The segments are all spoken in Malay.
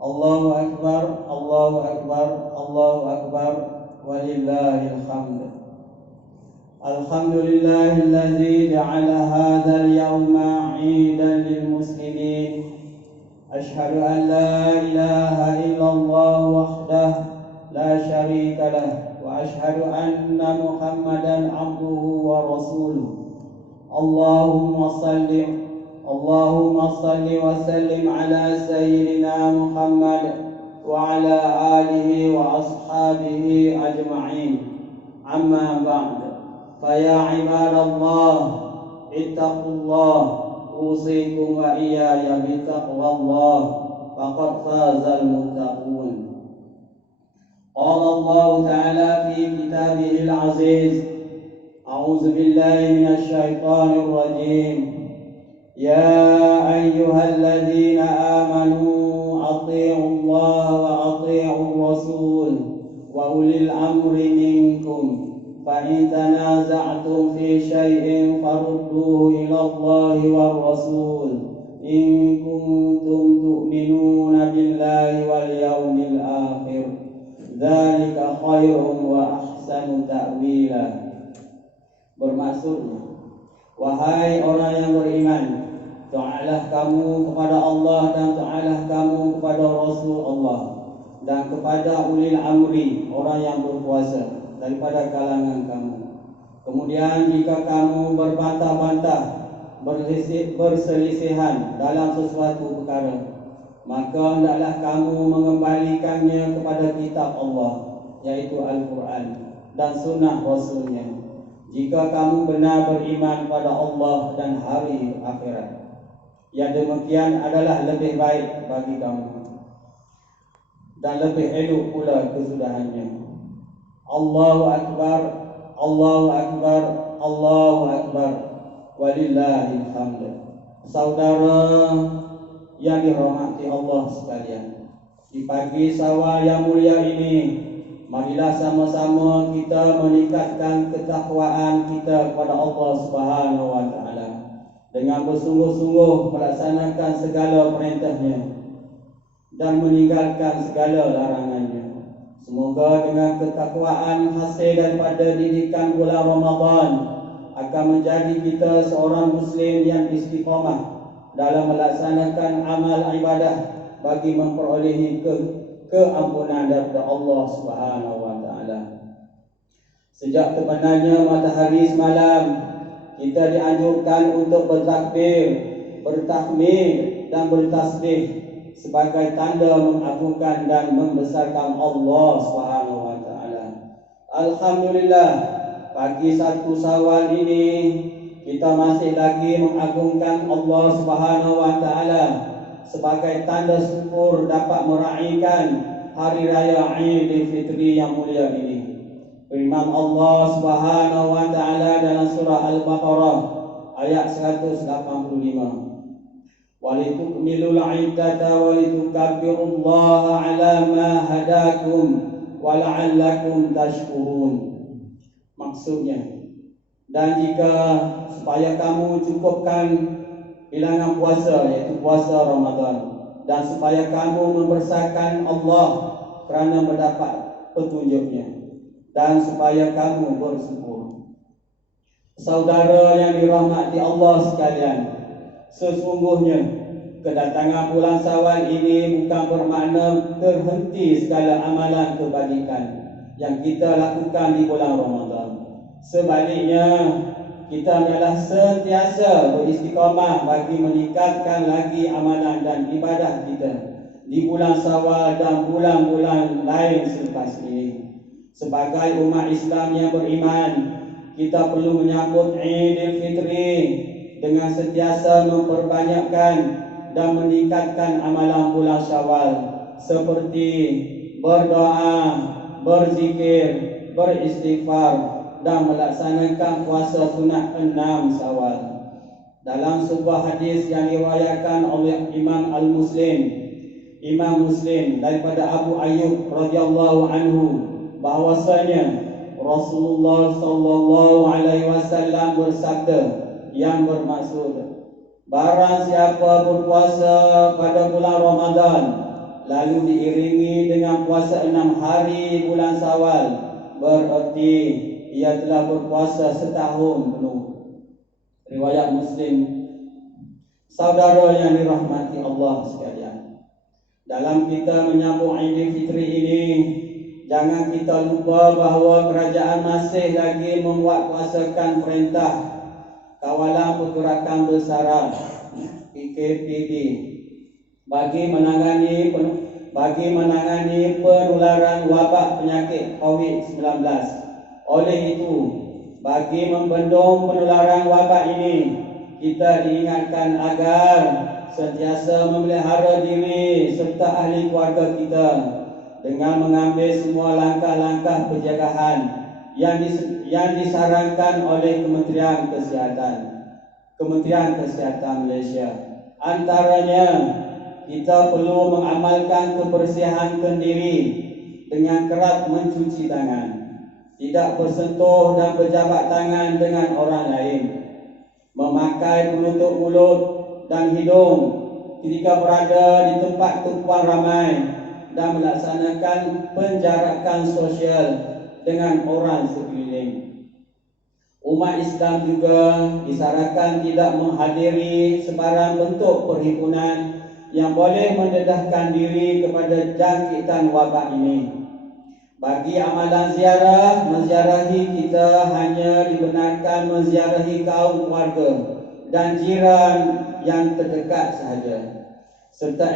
Allahu Akbar, Allahu Akbar, Allahu Akbar, walillahil hamd. Alhamdulillahilladzi ja'ala hadzal yawma 'iidan lil muslimin. Ashhadu an la ilaha illallah wahdahu la syarika lah wa ashhadu anna Muhammadan 'abduhu wa rasuluh. Allahumma salli wa sallim ala sayyidina Muhammad wa ala alihi wa ashabihi ajma'in. Amma ba'd. Fa ya ibadallah, ittaqullah, usikum wa iyaya bittaqwallah, faqad fazal muttaqun. Qala Allah ta'ala fi kitabihil aziz, a'udzu billahi minasy syaithanir rajim. Ya ayyuhalladzina amanu athi'ullaha wa athi'ur rasul wa ulil amri minkum. Fa in tanaza'tum fi syai'in farudduhu ila Allahi war rasul in kuntum tu'minuna billahi wal yawmil akhir. Dzalika khairun wa ahsanu ta'wila. Bermaksudnya, wahai orang yang beriman, taatlah kamu kepada Allah dan taatlah kamu kepada Rasul Allah dan kepada ulil amri, orang yang berkuasa daripada kalangan kamu. Kemudian jika kamu berbantah-bantah, berselisihan dalam sesuatu perkara, maka hendaklah kamu mengembalikannya kepada kitab Allah, yaitu Al-Quran dan sunnah Rasulnya, jika kamu benar beriman pada Allah dan hari akhirat. Yang demikian adalah lebih baik bagi kamu dan lebih elok pula kesudahannya. Allahu Akbar, Allahu Akbar, Allahu Akbar, walillahil hamd. Saudara yang dirahmati Allah sekalian, di pagi Syawal yang mulia ini, marilah sama-sama kita meningkatkan ketakwaan kita kepada Allah Subhanahu wa taala dengan bersungguh-sungguh melaksanakan segala perintahnya dan meninggalkan segala larangannya. Semoga dengan ketakwaan hasil daripada didikan bulan Ramadan akan menjadi kita seorang muslim yang istiqamah dalam melaksanakan amal ibadah bagi memperolehi keampunan daripada Allah Subhanahu wa taala. Sejak terbenamnya matahari semalam, kita dianjurkan untuk bertakbir, bertahmid dan bertasbih sebagai tanda mengagungkan dan membesarkan Allah Subhanahu wa taala. Alhamdulillah, pagi 1 Syawal ini kita masih lagi mengagungkan Allah Subhanahu wa taala sebagai tanda syukur dapat meraihkan hari raya Idul Fitri yang mulia ini. Firman Allah Subhanahu wa taala dalam surah Al-Baqarah ayat 185. Walitukmilul iddata walitukabbirullaha ala ma hadakum wa la'allakum tashkurun. Maksudnya, dan jika supaya kamu cukupkan bilangan puasa, yaitu puasa Ramadan, dan supaya kamu membesarkan Allah kerana mendapat petunjuknya, dan supaya kamu bersyukur. Saudara yang dirahmati Allah sekalian, sesungguhnya kedatangan bulan Syawal ini bukan bermakna terhenti segala amalan kebajikan yang kita lakukan di bulan Ramadan. Sebaliknya, kita adalah sentiasa beristiqamah bagi meningkatkan lagi amalan dan ibadah kita di bulan Syawal dan bulan-bulan lain selepas ini. Sebagai umat Islam yang beriman, kita perlu menyambut Idul Fitri dengan sentiasa memperbanyakkan dan meningkatkan amalan bulan Syawal seperti berdoa, berzikir, beristighfar dan melaksanakan puasa sunat 6 Syawal. Dalam sebuah hadis yang diriwayatkan oleh Imam Muslim daripada Abu Ayyub radhiyallahu anhu, bahwasanya Rasulullah sallallahu alaihi wasallam bersabda yang bermaksud, barang siapa berpuasa pada bulan Ramadan lalu diiringi dengan puasa 6 hari bulan Syawal, bererti ia telah berpuasa setahun penuh. Riwayat Muslim. Saudara yang dirahmati Allah sekalian, dalam kita menyambut Aidilfitri ini, jangan kita lupa bahawa kerajaan masih lagi membuatkuasakan perintah Kawalan Pergerakan Bersara PKPB bagi menangani penularan wabak penyakit COVID-19. Oleh itu, bagi membendung penularan wabak ini, kita diingatkan agar sentiasa memelihara diri serta ahli keluarga kita dengan mengambil semua langkah-langkah penjagaan yang disarankan oleh Kementerian Kesihatan Malaysia. Antaranya, kita perlu mengamalkan kebersihan kendiri dengan kerap mencuci tangan, tidak bersentuh dan berjabat tangan dengan orang lain, memakai penutup mulut dan hidung ketika berada di tempat tumpuan ramai, dan melaksanakan penjarakan sosial dengan orang sekeliling. Umat Islam juga disarankan tidak menghadiri sebarang bentuk perhimpunan yang boleh mendedahkan diri kepada jangkitan wabak ini. Bagi amalan ziarah, menziarahi kita hanya dibenarkan menziarahi kaum keluarga dan jiran yang terdekat sahaja, serta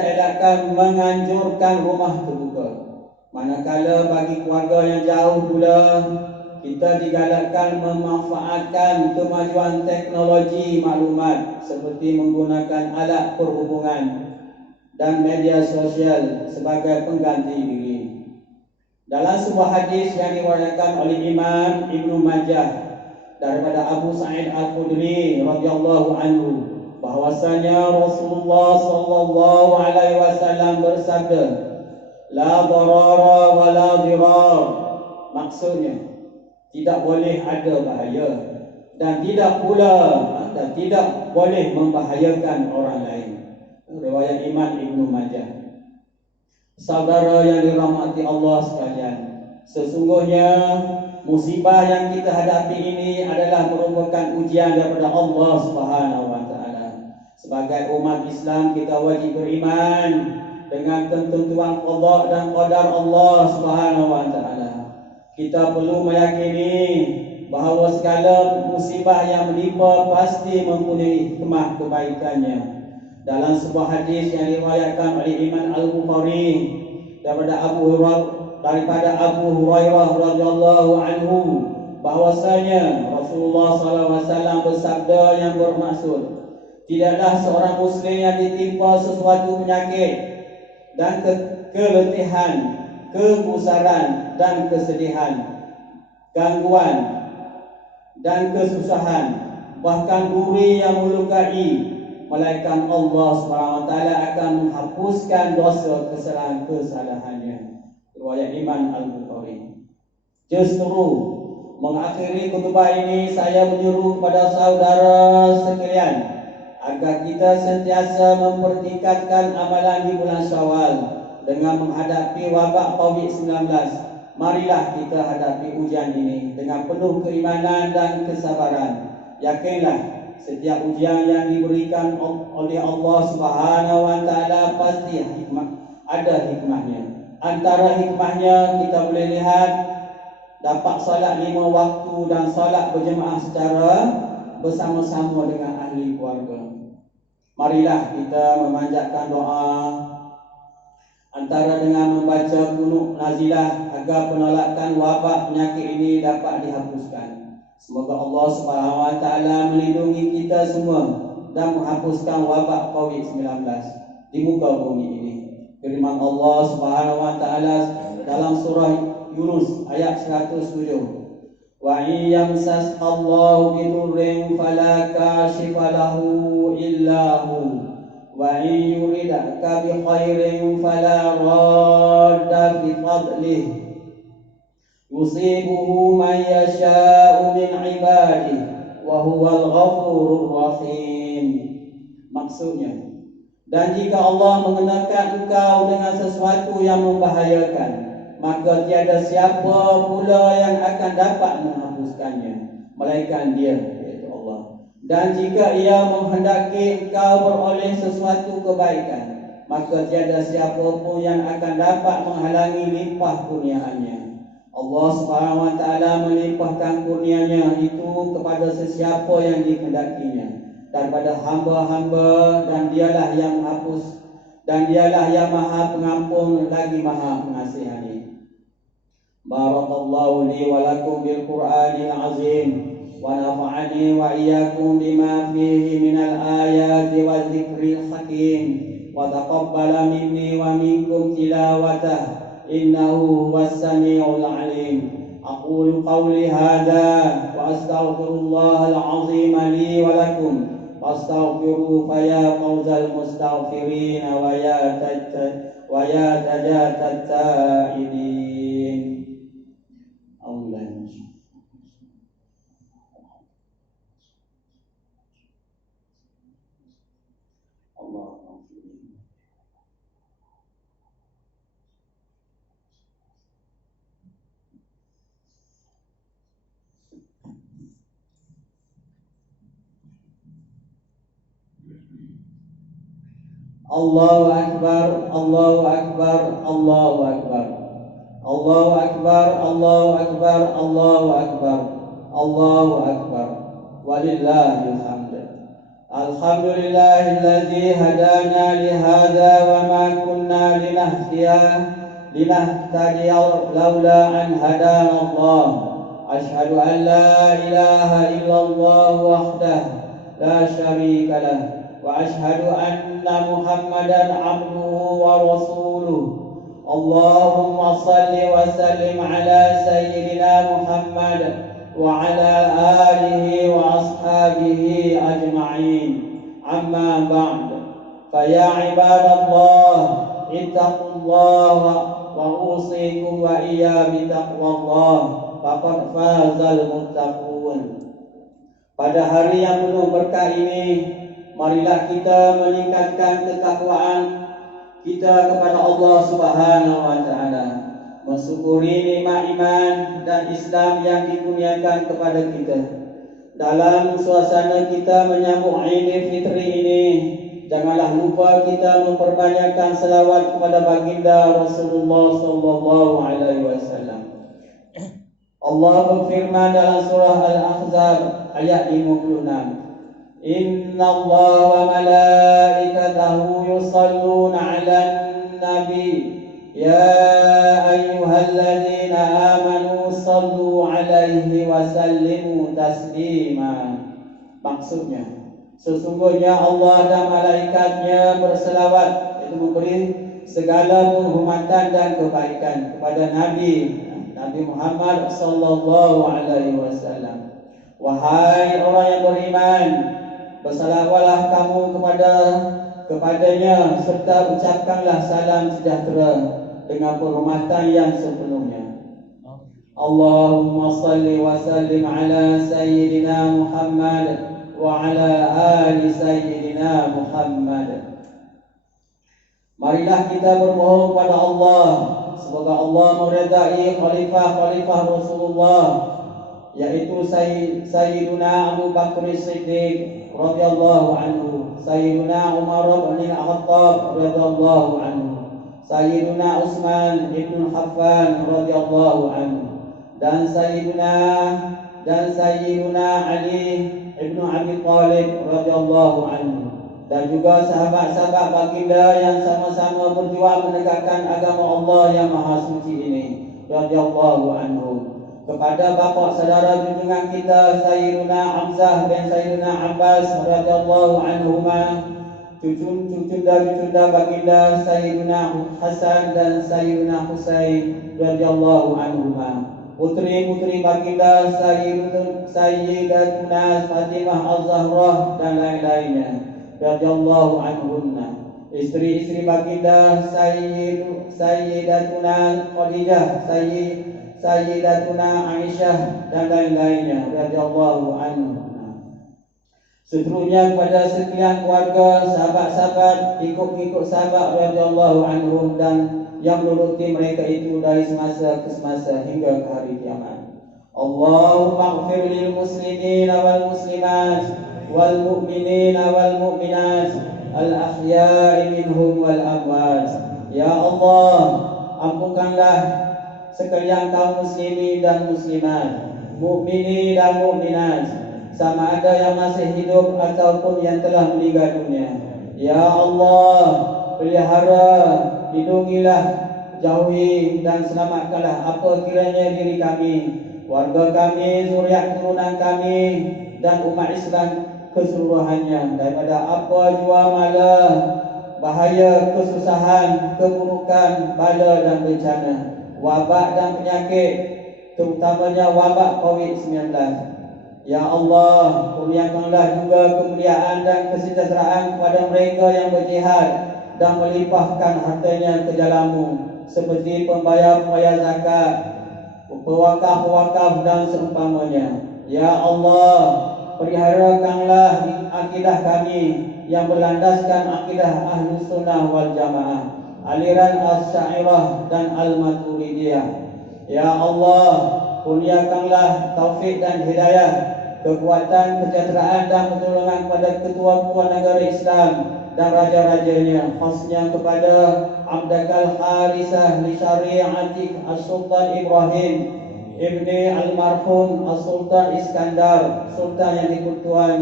elakkan menganjurkan rumah terbuka. Manakala bagi keluarga yang jauh pula, kita digalakkan memanfaatkan kemajuan teknologi maklumat seperti menggunakan alat perhubungan dan media sosial sebagai pengganti diri. Dalam sebuah hadis yang diriwayatkan oleh Imam Ibnu Majah daripada Abu Sa'id Al-Khudri radhiyallahu anhu, bahwasanya Rasulullah sallallahu alaihi wasallam bersabda, la darara wa la dirar. Maksudnya, tidak boleh ada bahaya dan tidak boleh membahayakan orang lain. Riwayat Imam Ibnu Majah. Saudara yang dirahmati Allah sekalian, sesungguhnya musibah yang kita hadapi ini adalah merupakan ujian daripada Allah Subhanahu wa taala. Sebagai umat Islam, kita wajib beriman dengan ketentuan qada dan qadar Allah Subhanahu wa taala. Kita perlu meyakini bahawa segala musibah yang menimpa pasti mempunyai hikmah kebaikannya. Dalam sebuah hadis yang diriwayatkan oleh Imam Al-Bukhari daripada Abu Hurairah radhiyallahu anhu, bahwasanya Rasulullah sallallahu alaihi wasallam bersabda yang bermaksud, tidaklah seorang muslim yang ditimpa sesuatu penyakit dan keletihan, kegusaran dan kesedihan, gangguan dan kesusahan, bahkan duri yang melukai, melainkan Allah SWT akan menghapuskan dosa kesalahannya. Riwayat Imam Al-Bukhari. Justru mengakhiri khutbah ini, saya menyuruh kepada saudara sekalian agar kita sentiasa mempertingkatkan amalan di bulan Syawal dengan menghadapi wabak COVID-19. Marilah kita hadapi ujian ini dengan penuh keimanan dan kesabaran. Yakinlah, setiap ujian yang diberikan oleh Allah Subhanahu wa taala pasti ada hikmahnya. Antara hikmahnya, kita boleh lihat dapat salat 5 waktu dan salat berjemaah secara bersama-sama dengan ahli keluarga. Marilah kita memanjatkan doa antara dengan membaca qunut nazilah agar penolakan wabak penyakit ini dapat dihapuskan. Semoga Allah Subhanahu wa taala melindungi kita semua dan menghapuskan wabak COVID-19 di muka bumi ini. Firman Allah Subhanahu wa taala dalam surah Yunus ayat 107, wa yamsasqallahu bidurrin fala kashifa lahu illa hu wa yuridka bi khairin fala radda bi fadlihi yusibuhu man yasha'u min ibadihi wa huwal ghafurur rahim. Maksudnya, Dan jika Allah mengenakan engkau dengan sesuatu yang membahayakan, maka tiada siapa pula yang akan dapat menghapuskannya, melainkan Dia, iaitu Allah. Dan jika Ia menghendaki engkau beroleh sesuatu kebaikan, maka tiada siapa pun yang akan dapat menghalangi limpah kurniaannya. Allah Subhanahu wa taala melimpahkan kurnia-Nya itu kepada sesiapa yang dikehendakinya daripada hamba-hamba, dan Dialah yang menghapus, dan Dialah yang Maha Pengampun lagi Maha Pengasihani. Barakallahu li wa lakum bil Qur'anil azim wa nafa'ani wa iyyakum bima fihi minal ayati wa dzikril hakim wa taqabbala minni wa minkum tilawatah innahu huwas samiul alim. Aqulu qawli hadha wa astaghfirullahal azim li wa lakum fastaghfiru fa ya fawzal mustaghfirin wa ya tajatat ta'idin. Allahu Akbar, Allahu Akbar, Allahu Akbar, Allahu Akbar, Allahu Akbar, Allahu Akbar, Allahu Akbar, walillahil hamd. Alhamdulillahilladzi hadana lihadza wa ma kunna linahtadiya laula an hadana Allah. Ashhadu an la ilaha illallah wahdahu la syarika lah. وأشهد أن محمدا عبده ورسوله. اللهم صل وسلم على سيدنا محمد وعلى آله وأصحابه أجمعين. أما بعد، فيا عباد الله اتقوا الله وأوصيكم وإياي بتقوى الله فقد فاز المتقون. Pada hari yang penuh berkah ini, marilah kita meningkatkan ketakwaan kita kepada Allah Subhanahu wa taala, mensyukuri nikmat iman dan Islam yang dikurniakan kepada kita. Dalam suasana kita menyambut Idul Fitri ini, janganlah lupa kita memperbanyakkan selawat kepada baginda Rasulullah sallallahu alaihi wasallam. Allah berfirman dalam surah Al-Ahzab ayat 56. Inna Allah wa malaikatahu yusalluna 'alan nabi ya ayyuhalladzina amanu sallu 'alaihi wa sallimu taslima. Maksudnya, sesungguhnya Allah dan malaikatnya berselawat, yaitu memberi segala penghormatan dan kebaikan kepada Nabi Muhammad sallallahu alaihi wasallam. Wahai orang yang beriman, bersalawatlah kamu kepadanya serta ucapkanlah salam sejahtera dengan penghormatan yang sepenuhnya. Allahumma salli wa sallim ala sayyidina Muhammad wa ala ali sayyidina Muhammad. Marilah kita bermohon kepada Allah, semoga Allah meridai khalifah Rasulullah, yaitu Sayyiduna Abu Bakr Siddiq radhiyallahu anhu, Sayyiduna Umar bin Khattab radhiyallahu anhu, Sayyiduna Utsman bin Affan radhiyallahu anhu, dan Sayyiduna Ali bin Abi Thalib radhiyallahu anhu, dan juga sahabat-sahabat baginda yang sama-sama berjuang menegakkan agama Allah yang maha suci ini radhiyallahu anhu. Kepada bapa saudara junjungan kita Sayyiduna Hamzah bin Sayyiduna Abbas radhiyallahu anhuma, cucu-cucu baginda Sayyiduna Hasan dan Sayyiduna Husain radhiyallahu anhuma, putri-putri baginda Sayyidatuna Fatimah Az-Zahra dan lain-lainnya radhiyallahu anhunna, istri-istri baginda Sayyidatuna Khadijah, Sayyidatuna Aisyah dan lain-lainnya radhiyallahu anhunna. Seterusnya kepada sekalian keluarga, sahabat-sahabat, ikut-ikut sahabat radhiyallahu anhum dan yang menuruti mereka itu dari semasa ke semasa hingga ke hari kiamat. Allahumma ighfir lil muslimin wal muslimat wal mu'minin wal mu'minat al ahya'i minhum wal amwat. Ya Allah, ampunkanlah sekalian kaum muslimin dan muslimat, mukminin dan mukminat, sama ada yang masih hidup ataupun yang telah meninggal dunia. Ya Allah, pelihara, lindungilah, jauhi dan selamatkanlah apa kiranya diri kami, warga kami, zuriat keturunan kami dan umat Islam keseluruhannya daripada apa jua mala, bahaya, kesusahan, keburukan, bala dan bencana, wabak dan penyakit, terutamanya wabak COVID-19. Ya Allah, kurniakanlah juga kemuliaan dan kesejahteraan kepada mereka yang berjihad dan melimpahkan hartanya ke jalan-Mu, seperti pembayar-pembayar zakat, pewakaf-pewakaf dan seumpamanya. Ya Allah, peliharakanlah akidah kami yang berlandaskan akidah Ahlus Sunnah wal Jamaah, aliran Asy'ariyah dan Al-Maturidiyah. Ya Allah, kurniakanlah taufik dan hidayah, kekuatan, kesejahteraan dan pertolongan kepada ketua-ketua negara Islam dan raja-rajanya, khasnya kepada Abdakal Harisah li Syari'atik As-Sultan Ibrahim Ibni Almarhum As-Sultan Iskandar, Sultan yang di-Tuan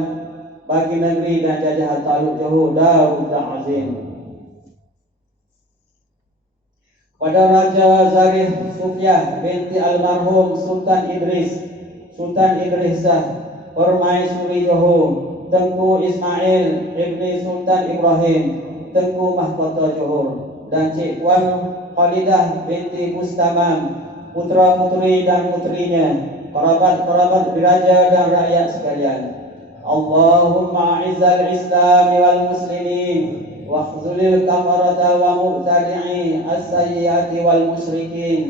bagi negeri dan jajahan Taluk Johor Darul Ta'zim. Pada Raja Zarif Sufyah binti Almarhum Sultan Idrisah Permaisuri Johor, Tengku Ismail Ibni Sultan Ibrahim, Tengku Mahkota Johor, dan Cik Wan Khalidah binti Mustamam, putra-putri dan putrinya, kerabat-kerabat diraja dan rakyat sekalian. Allahumma a'izzal Islam wal muslimin wa khzulil kafarata wa mubtadi'i as-sayyiati wal musyrikin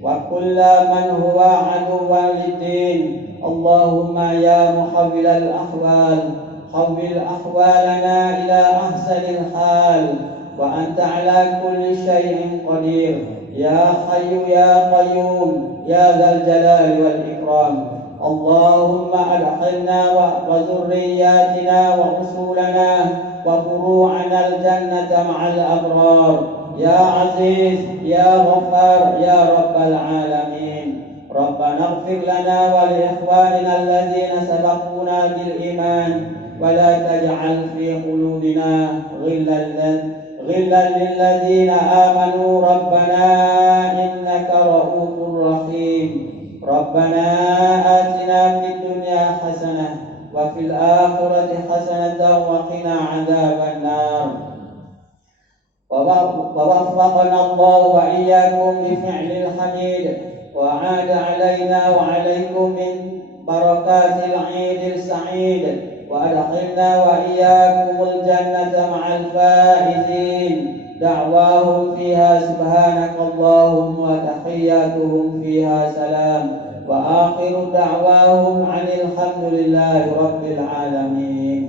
wa kulla man huwa aduwwan lid-din. Allahumma ya muhawwilal ahwal hawwil ahwalana ila ahsanil hal wa anta ala kulli syai'in qadir. Ya Hayyu ya Qayyum ya Dzal Jalali wal Ikram. Allahumma adkhilna wa zurriyyatina wa usulana wa furu'ana al-jannata ma'al abrar. Ya Aziz ya Ghaffar ya Rabbal alamin. Rabbana ighfir lana wa li ikhwanina alladhina sabaquna bil iman wa la taj'al fi qulubina غلا للذين آمنوا ربنا إنك رؤوف رحيم. ربنا آتنا في الدنيا حسنة وفي الآخرة حسنة وقنا عذاب النار. ووفقنا الله وإياكم بفعل الحميد وعاد علينا وعليكم من بركات العيد السعيد وأدخلنا وإياكم الجنة مع الفائزين. دعواهم فيها سبحانك اللهم وتحياتهم فيها سلام وآخر دعواهم عن الحمد لله رب العالمين.